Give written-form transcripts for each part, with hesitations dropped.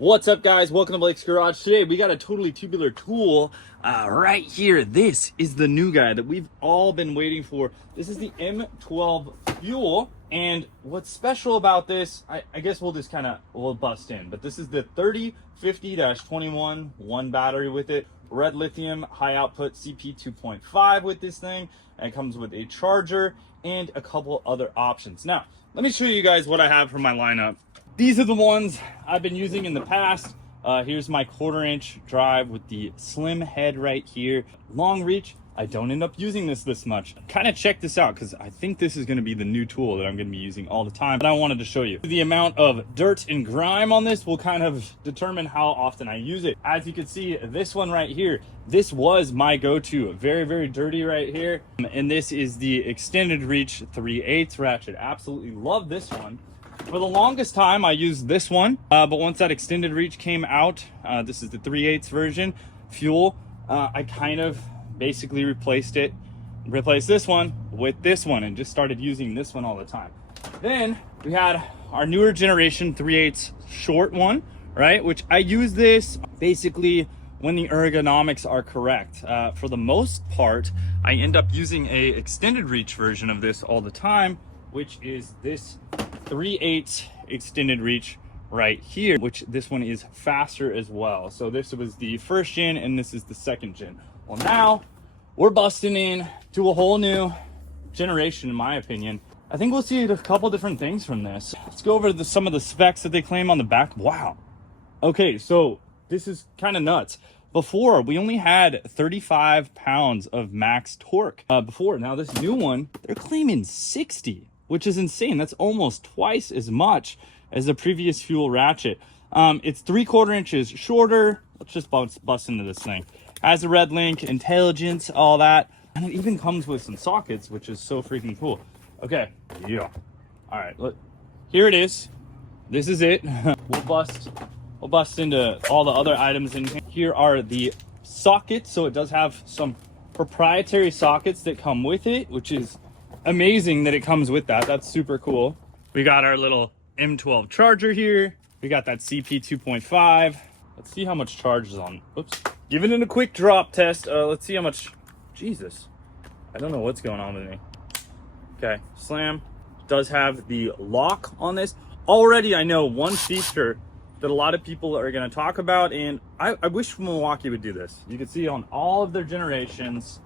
What's up, guys? Welcome to Blake's Garage. Today we got a totally tubular tool right here. This is the new guy that we've all been waiting for. This is the M12 FUEL, and what's special about this, I guess we'll just we'll bust in, but this is the 3050-21, one battery with it, red lithium, high output CP 2.5 with this thing, and it comes with a charger and a couple other options. Now, let me show you guys what I have for my lineup. These are the ones I've been using in the past. Here's my 1/4-inch drive with the slim head right here. Long reach. I don't end up using this much. Kind of check this out because I think this is going to be the new tool that I'm going to be using all the time. But I wanted to show you. The amount of dirt and grime on this will kind of determine how often I use it. As you can see, this one right here, this was my go-to. Very, very dirty right here. And this is the extended reach 3/8 ratchet. Absolutely love this one. For the longest time, I used this one, but once that extended reach came out, this is the 3/8 version, FUEL, I kind of basically replaced this one with this one and just started using this one all the time. Then we had our newer generation 3/8 short one, right? Which I use this basically when the ergonomics are correct. For the most part, I end up using a extended reach version of this all the time, which is this 3/8 extended reach right here, which this one is faster as well. So this was the first gen and this is the second gen. Well, now we're busting in to a whole new generation, in my opinion. I think we'll see a couple different things from this. Let's go over some of the specs that they claim on the back. Wow. Okay, so this is kind of nuts. Before, we only had 35 pounds of max torque before. Now this new one, they're claiming 60. Which is insane. That's almost twice as much as the previous FUEL ratchet. It's 3/4 inches shorter. Let's just bust into this thing. Has the red link, intelligence, all that. And it even comes with some sockets, which is so freaking cool. Okay, yeah. All right, look, here it is. This is it. We'll bust into all the other items in here. Here are the sockets. So it does have some proprietary sockets that come with it, which is amazing that it comes with that. That's super cool. We got our little M12 charger here. We got that CP 2.5. Let's see how much charge is on. Oops. Giving it a quick drop test. Let's see how much. Jesus. I don't know what's going on with me. Okay. Slam. Does have the lock on this. Already I know one feature that a lot of people are going to talk about, and I wish Milwaukee would do this. You can see on all of their generations,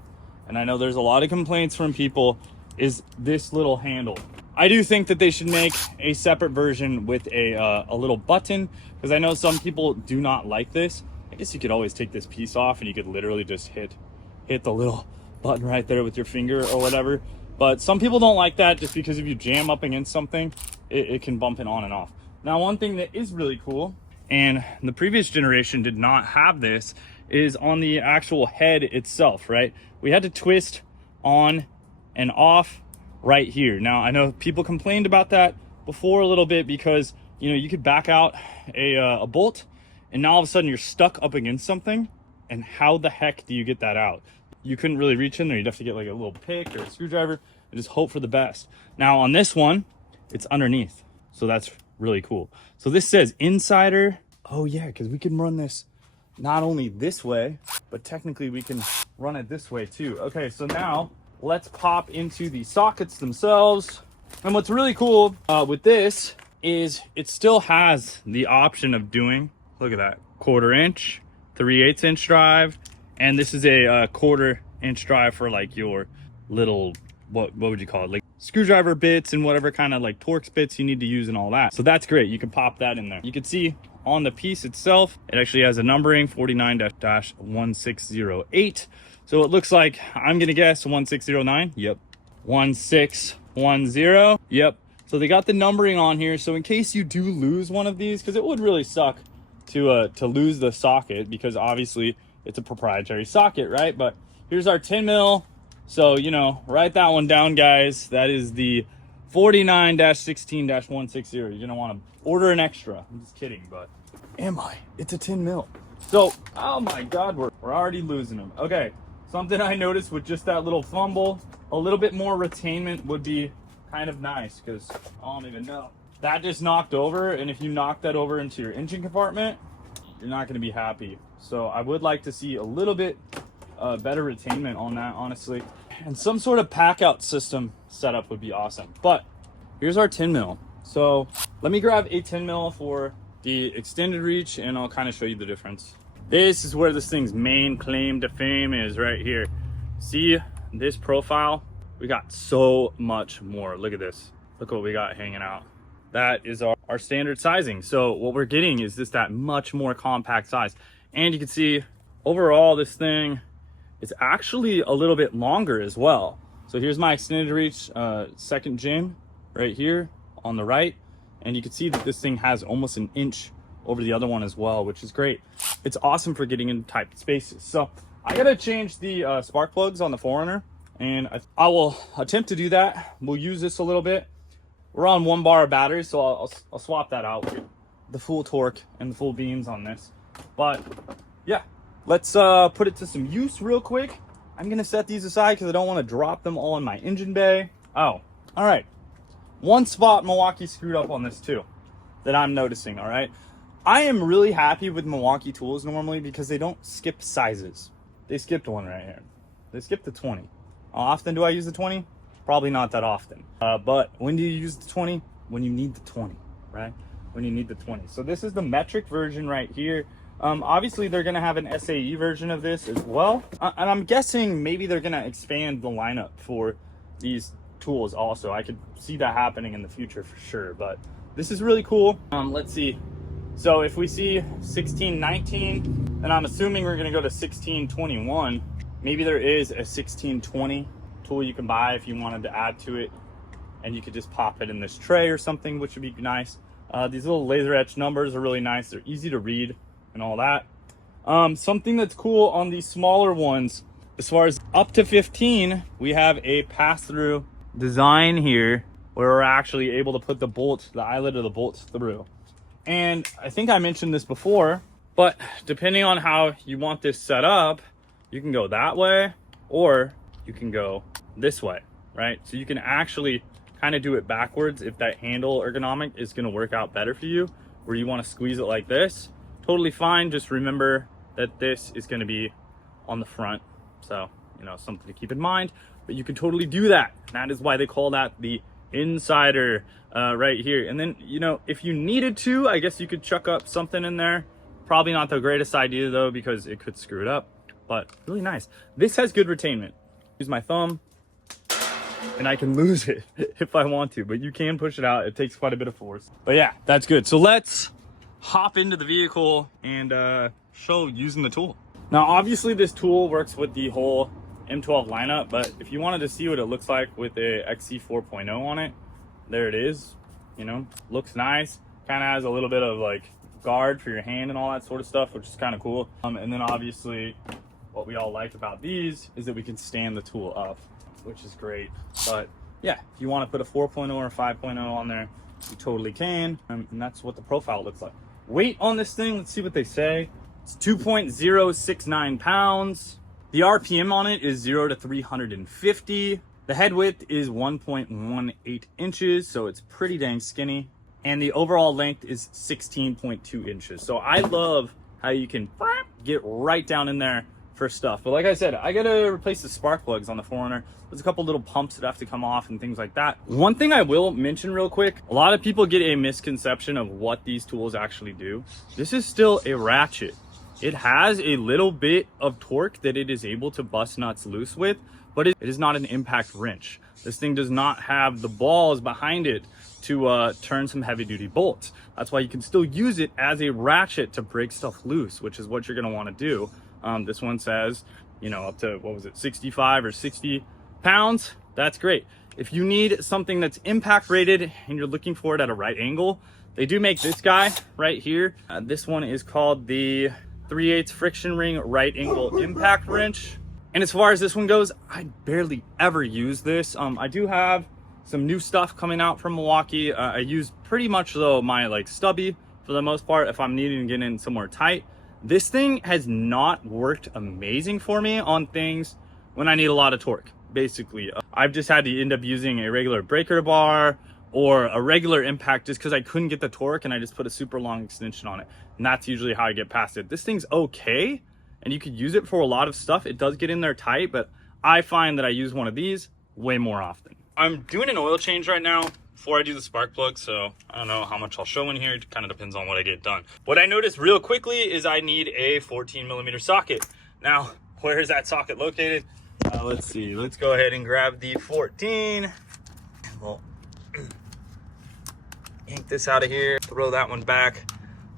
and I know there's a lot of complaints from people, is this little handle. I do think that they should make a separate version with a little button, because I know some people do not like this. I guess you could always take this piece off and you could literally just hit the little button right there with your finger or whatever. But some people don't like that, just because if you jam up against something, it can bump it on and off. Now, one thing that is really cool, and the previous generation did not have this, is on the actual head itself, right? We had to twist on and off right here. Now, I know people complained about that before a little bit, because you could back out a bolt and now all of a sudden you're stuck up against something, and how the heck do you get that out? You couldn't really reach in there. You'd have to get like a little pick or a screwdriver and just hope for the best. Now on this one, it's underneath, so that's really cool. So this says Insider. Oh yeah, because we can run this not only this way, but technically we can run it this way too. Okay, so now let's pop into the sockets themselves. And what's really cool with this is it still has the option of doing, look at that, 1/4 inch, 3/8 inch drive. And this is a 1/4 inch drive for like your little, what would you call it? Like screwdriver bits and whatever kind of like Torx bits you need to use and all that. So that's great. You can pop that in there. You can see on the piece itself, it actually has a numbering 49-1608. So it looks like, I'm gonna guess 1609. Yep. 1610. Yep. So they got the numbering on here. So in case you do lose one of these, because it would really suck to lose the socket, because obviously it's a proprietary socket, right? But here's our 10 mil. So write that one down, guys. That is the 49-16-160. You're gonna want to order an extra. I'm just kidding, but it's a 10 mil. So, oh my God, we're already losing them. Okay. Something I noticed with just that little fumble, a little bit more retainment would be kind of nice, because I don't even know. that just knocked over, and if you knock that over into your engine compartment, you're not going to be happy. So I would like to see a little bit better retainment on that, honestly. And some sort of pack out system setup would be awesome. But here's our 10 mil. So let me grab a 10 mil for the extended reach, and I'll kind of show you the difference. This is where this thing's main claim to fame is, right here. See this profile? We got so much more. Look at this. Look what we got hanging out. That is our standard sizing. So what we're getting is just that much more compact size. And you can see overall this thing is actually a little bit longer as well. So here's my extended reach second gen right here on the right. And you can see that this thing has almost an inch over the other one as well, which is great. It's awesome for getting into tight spaces. So I gotta change the spark plugs on the 4Runner, and I will attempt to do that. We'll use this a little bit. We're on 1 bar of battery, so I'll swap that out with the full torque and the full beams on this. But yeah, let's put it to some use real quick. I'm gonna set these aside because I don't want to drop them all in my engine bay. Oh, all right. One spot Milwaukee screwed up on this too that I'm noticing, all right? I am really happy with Milwaukee tools normally because they don't skip sizes. They skipped one right here. They skipped the 20. How often do I use the 20? Probably not that often. But when do you use the 20? When you need the 20, right? When you need the 20. So this is the metric version right here. Obviously they're gonna have an SAE version of this as well. And I'm guessing maybe they're gonna expand the lineup for these tools also. I could see that happening in the future for sure, but this is really cool. Let's see. So if we see 1619, then I'm assuming we're gonna go to 1621. Maybe there is a 1620 tool you can buy if you wanted to add to it, and you could just pop it in this tray or something, which would be nice. These little laser etched numbers are really nice. They're easy to read and all that. Something that's cool on these smaller ones, as far as up to 15, we have a pass-through design here where we're actually able to put the bolt, the eyelet of the bolts through. And I think I mentioned this before, but depending on how you want this set up, you can go that way or you can go this way, right? So you can actually kind of do it backwards if that handle ergonomic is going to work out better for you, where you want to squeeze it like this. Totally fine. Just remember that this is going to be on the front. So, you know, something to keep in mind, but you can totally do that. That is why they call that the Insider right here. And then, you know, if you needed to, I guess you could chuck up something in there. Probably not the greatest idea though, because it could screw it up, but really nice. This has good retainment. Use my thumb and I can lose it if I want to, but you can push it out. It takes quite a bit of force, but yeah, that's good. So let's hop into the vehicle and show using the tool. Now, obviously this tool works with the whole M12 lineup, but if you wanted to see what it looks like with a XC 4.0 on it, there it is. You know, looks nice. Kind of has a little bit of like guard for your hand and all that sort of stuff, which is kind of cool. And then obviously what we all like about these is that we can stand the tool up, which is great. But yeah, if you want to put a 4.0 or a 5.0 on there, you totally can. And that's what the profile looks like. Weight on this thing, let's see what they say. It's 2.069 pounds. The RPM on it is 0 to 350. The head width is 1.18 inches, so it's pretty dang skinny. And the overall length is 16.2 inches. So I love how you can get right down in there for stuff. But like I said, I gotta replace the spark plugs on the 4Runner. There's a couple little pumps that have to come off and things like that. One thing I will mention real quick, a lot of people get a misconception of what these tools actually do. This is still a ratchet. It has a little bit of torque that it is able to bust nuts loose with, but it is not an impact wrench. This thing does not have the balls behind it to turn some heavy duty bolts. That's why you can still use it as a ratchet to break stuff loose, which is what you're gonna wanna do. This one says, you know, up to, what was it, 65 or 60 pounds. That's great. If you need something that's impact rated and you're looking for it at a right angle, they do make this guy right here. This one is called the 3/8 friction ring right angle impact wrench. And as far as this one goes, I barely ever use this. I do have some new stuff coming out from Milwaukee. I use pretty much though my like stubby for the most part if I'm needing to get in somewhere tight. This thing has not worked amazing for me on things when I need a lot of torque. Basically, I've just had to end up using a regular breaker bar or a regular impact just because I couldn't get the torque and I just put a super long extension on it. And that's usually how I get past it. This thing's okay, and you could use it for a lot of stuff. It does get in there tight, but I find that I use one of these way more often. I'm doing an oil change right now before I do the spark plug, so I don't know how much I'll show in here. It kind of depends on what I get done. What I noticed real quickly is I need a 14mm socket. Now, where is that socket located? Let's see. Let's go ahead and grab the 14. We'll yank this out of here, throw that one back,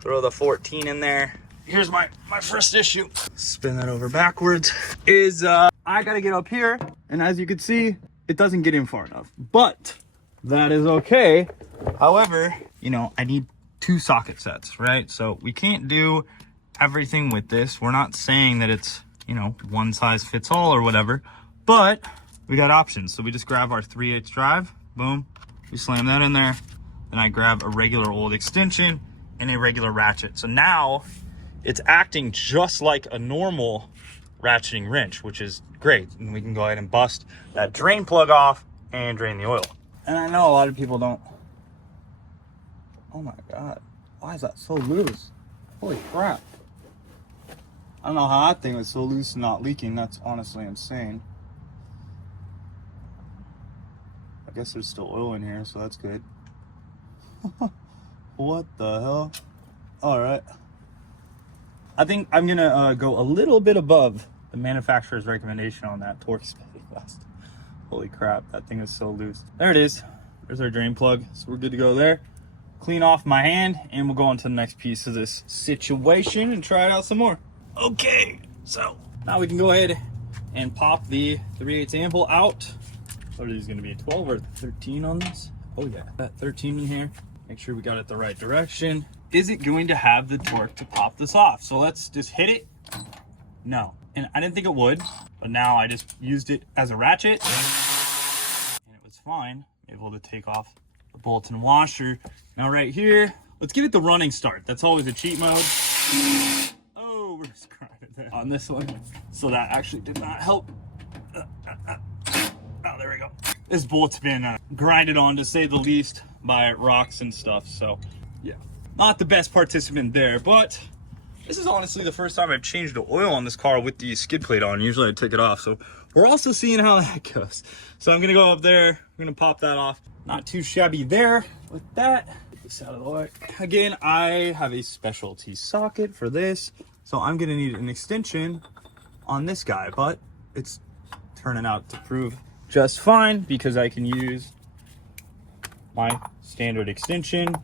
throw the 14 in there. Here's my first issue. Spin that over backwards. Is I gotta get up here, and as you can see, it doesn't get in far enough, but that is okay. However, you know, I need 2 socket sets, right? So we can't do everything with this. We're not saying that it's, you know, one size fits all or whatever, but we got options. So we just grab our 3/8 drive, boom, we slam that in there, and I grab a regular old extension and a regular ratchet. So now it's acting just like a normal ratcheting wrench, which is great. And we can go ahead and bust that drain plug off and drain the oil. And I know a lot of people don't. Oh my God, why is that so loose? Holy crap. I don't know how that thing was so loose and not leaking. That's honestly insane. I guess there's still oil in here, so that's good. What the hell? All right. I think I'm gonna go a little bit above the manufacturer's recommendation on that torque spinning blast. Holy crap, that thing is so loose. There it is. There's our drain plug. So we're good to go there. Clean off my hand, and we'll go on to the next piece of this situation and try it out some more. Okay, so now we can go ahead and pop the 3/8 anvil out. What are these gonna be, 12 or 13 on this? Oh yeah, that 13 in here. Make sure we got it the right direction. Is it going to have the torque to pop this off? So let's just hit it. No, and I didn't think it would, but now I just used it as a ratchet and it was fine. Able to take off the bolt-in washer. Now right here, let's give it the running start. That's always a cheat mode. Oh, we're scratching there on this one. So that actually did not help. Oh, there we go. This bolt's been grinded on, to say the least, by rocks and stuff. So yeah, not the best participant there, but this is honestly the first time I've changed the oil on this car with the skid plate on. Usually I take it off. So we're also seeing how that goes. So I'm gonna go up there, I'm gonna pop that off. Not too shabby there with that. Get this out of the way. Again, I have a specialty socket for this. So I'm gonna need an extension on this guy, but it's turning out to prove just fine because I can use my standard extension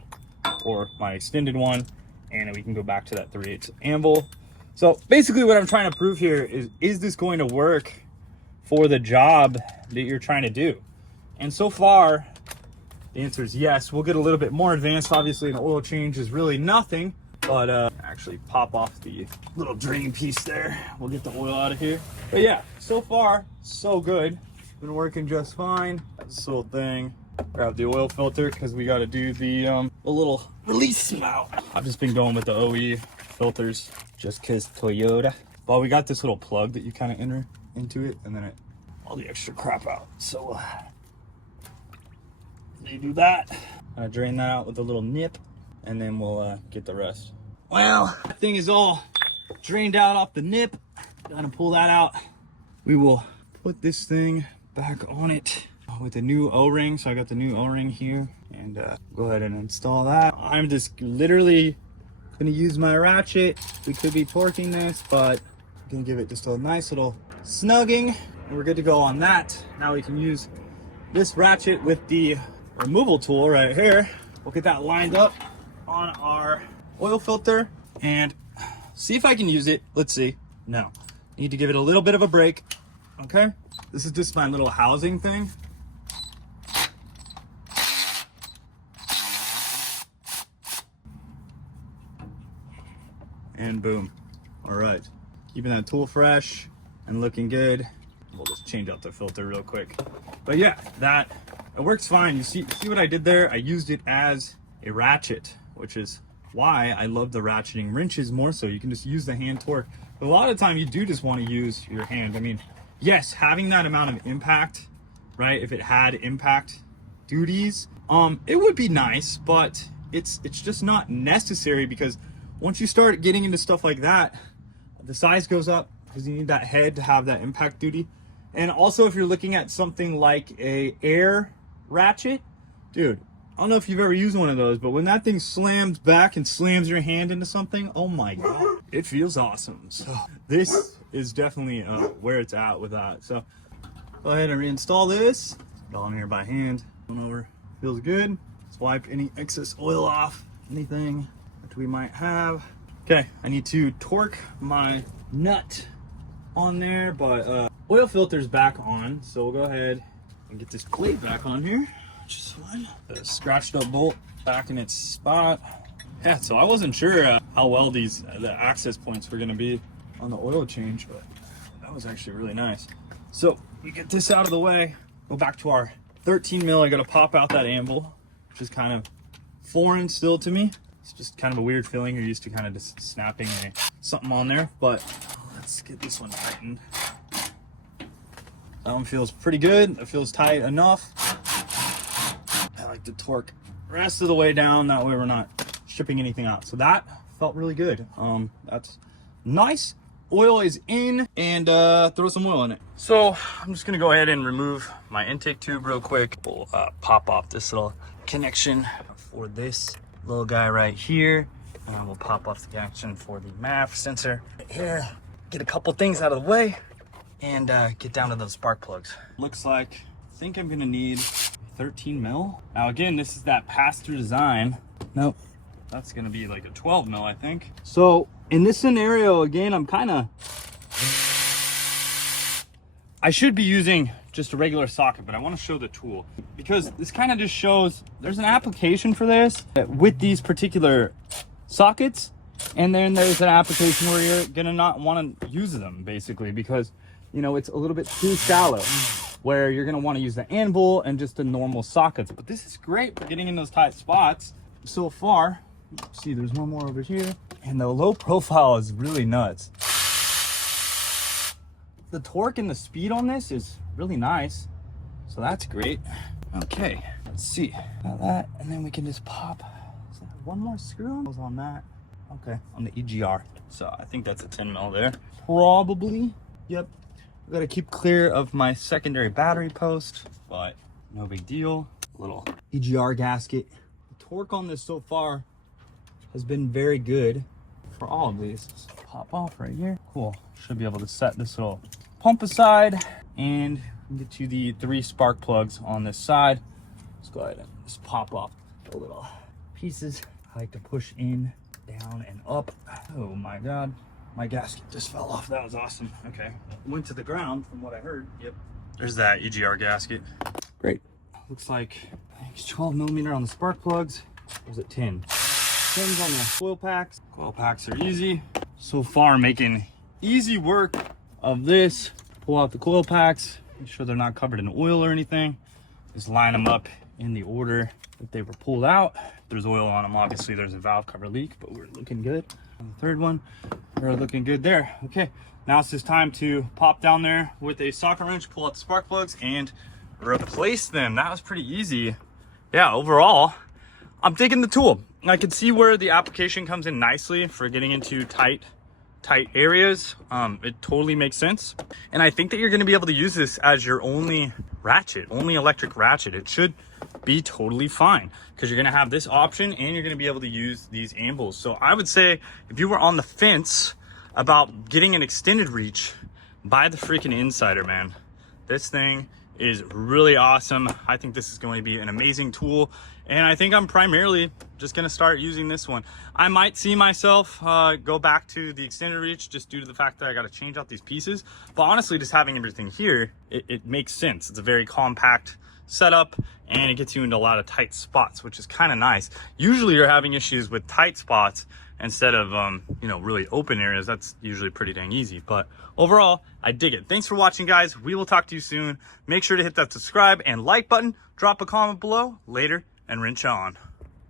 or my extended one, and we can go back to that 3/8 anvil. So basically what I'm trying to prove here is this going to work for the job that you're trying to do? And so far, the answer is yes. We'll get a little bit more advanced. Obviously, an oil change is really nothing, but actually pop off the little drain piece there. We'll get the oil out of here. But yeah, so far, so good. Been working just fine. This little thing. Grab the oil filter because we got to do the little release spout. I've just been going with the OE filters just because Toyota. Well, we got this little plug that you kind of enter into it, and then all the extra crap out. So you do that. Drain that out with a little nip, and then we'll get the rest. Well, that thing is all drained out off the nip. Gotta pull that out. We will put this thing back on it with the new O-ring. So I got the new O-ring here, and go ahead and install that. I'm just literally gonna use my ratchet. We could be torquing this, but I'm gonna give it just a nice little snugging, and we're good to go on that. Now we can use this ratchet with the removal tool right here. We'll get that lined up on our oil filter and see if I can use it. Let's see. No, need to give it a little bit of a break. Okay, this is just my little housing thing. And boom. All right, keeping that tool fresh and looking good. We'll just change out the filter real quick. But yeah, it works fine. You see what I did there? I used it as a ratchet, which is why I love the ratcheting wrenches more so. You can just use the hand torque. But a lot of the time you do just want to use your hand. I mean, yes, having that amount of impact, right? If it had impact duties. It would be nice, but it's just not necessary, because once you start getting into stuff like that, the size goes up because you need that head to have that impact duty. And also, if you're looking at something like a air ratchet, dude, I don't know if you've ever used one of those, but when that thing slams back and slams your hand into something, oh my god, it feels awesome. So this is definitely where it's at with that. So go ahead and reinstall this. Put it on here by hand. Going over, feels good. Let's wipe any excess oil off, anything that we might have. Okay, I need to torque my nut on there, but oil filter's back on, so we'll go ahead and get this plate back on here, which is fine. The scratched up bolt back in its spot. Yeah, so I wasn't sure how well the access points were gonna be on the oil change, but that was actually really nice. So we get this out of the way, go back to our 13 mil. I gotta pop out that anvil, which is kind of foreign still to me. It's just kind of a weird feeling. You're used to kind of just snapping something on there, but let's get this one tightened. That one feels pretty good. It feels tight enough. I like to torque the rest of the way down. That way we're not stripping anything out. So that felt really good. That's nice. Oil is in, and throw some oil in it. So I'm just gonna go ahead and remove my intake tube real quick. We'll pop off this little connection for this little guy right here, and then we'll pop off the connection for the MAF sensor right here. Get a couple things out of the way and get down to those spark plugs. Looks like, I think I'm gonna need 13 mil. Now again, this is that pass-through design. Nope, that's gonna be like a 12 mil, I think. So in this scenario, again, I should be using just a regular socket, but I want to show the tool, because this kind of just shows there's an application for this with these particular sockets, and then there's an application where you're gonna not want to use them, basically, because you know it's a little bit too shallow, where you're gonna want to use the anvil and just the normal sockets. But this is great for getting in those tight spots. So far, see, there's one more over here, and the low profile is really nuts. The torque and the speed on this is really nice, so that's great. Okay, let's see. Got that, and then we can just pop. Is that one more screw on that? Okay, on the EGR. So I think that's a 10 mil there. Probably. Yep. I gotta keep clear of my secondary battery post, but no big deal. Little EGR gasket. The torque on this so far has been very good for all of these. Just pop off right here. Cool. Should be able to set this little pump aside and get to the 3 spark plugs on this side. Let's go ahead and just pop off the little pieces. I like to push in, down, and up. Oh my god, my gasket just fell off. That was awesome. Okay, went to the ground from what I heard. Yep, there's that EGR gasket. Great. Looks like it's 12 millimeter on the spark plugs. Or is it 10? 10s on the coil packs. Coil packs are easy. So far, making easy work of this. Pull out the coil packs, make sure they're not covered in oil or anything. Just line them up in the order that they were pulled out. If there's oil on them, obviously there's a valve cover leak, but we're looking good. On the third one, we're looking good there. Okay, now it's just time to pop down there with a socket wrench, pull out the spark plugs, and replace them. That was pretty easy. Yeah, overall, I'm digging the tool. I can see where the application comes in nicely for getting into tight areas. It totally makes sense, and I think that you're going to be able to use this as your only electric ratchet. It should be totally fine, because you're going to have this option and you're going to be able to use these anvils. So I would say, if you were on the fence about getting an extended reach, buy the freaking Insider, man. This thing is really awesome. I think this is going to be an amazing tool, and I think I'm primarily just going to start using this one. I might see myself go back to the extended reach, just due to the fact that I got to change out these pieces, but honestly, just having everything here, it makes sense. It's a very compact setup, and it gets you into a lot of tight spots, which is kind of nice. Usually you're having issues with tight spots instead of you know, really open areas. That's usually pretty dang easy, but overall, I dig it. Thanks for watching, guys. We will talk to you soon. Make sure to hit that subscribe and like button, drop a comment below. Later, and wrench on.